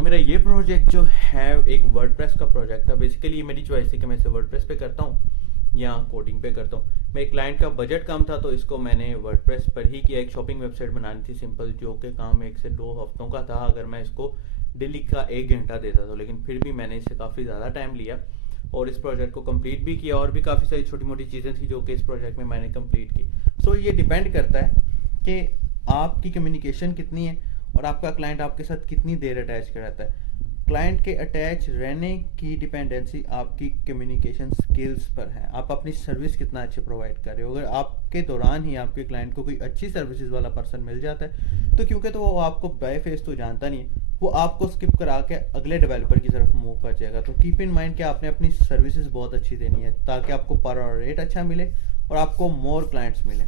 तो मेरा ये प्रोजेक्ट जो है एक वर्डप्रेस का प्रोजेक्ट था। बेसिकली ये मेरी चॉइस थी कि मैं इसे वर्डप्रेस पे करता हूँ या कोडिंग पे करता हूँ। मेरे क्लाइंट का बजट कम था तो इसको मैंने वर्डप्रेस पर ही किया। एक शॉपिंग वेबसाइट बनानी थी सिंपल, जो कि काम 1 से 2 हफ्तों का था अगर मैं इसको डेली का 1 घंटा देता था। लेकिन फिर भी मैंने इससे काफ़ी ज़्यादा टाइम लिया और इस प्रोजेक्ट को कंप्लीट भी किया। और भी काफ़ी सारी छोटी मोटी चीज़ें थी जो कि इस प्रोजेक्ट में मैंने कंप्लीट की। सो ये डिपेंड करता है कि आपकी कम्युनिकेशन कितनी है और आपका क्लाइंट आपके साथ कितनी देर अटैच रहता है। क्लाइंट के अटैच रहने की डिपेंडेंसी आपकी कम्युनिकेशन स्किल्स पर है। आप अपनी सर्विस कितना अच्छे प्रोवाइड कर रहे हो। अगर आपके दौरान ही आपके क्लाइंट को कोई अच्छी सर्विसेज वाला पर्सन मिल जाता है तो क्योंकि तो वो आपको बाय फेस तो जानता नहीं है, वो आपको स्किप करा के अगले डेवलपर की तरफ मूव कर जाएगा। तो कीप इन माइंड कि आपने अपनी सर्विसेज बहुत अच्छी देनी है ताकि आपको पर रेट अच्छा मिले और आपको मोर क्लाइंट्स मिले।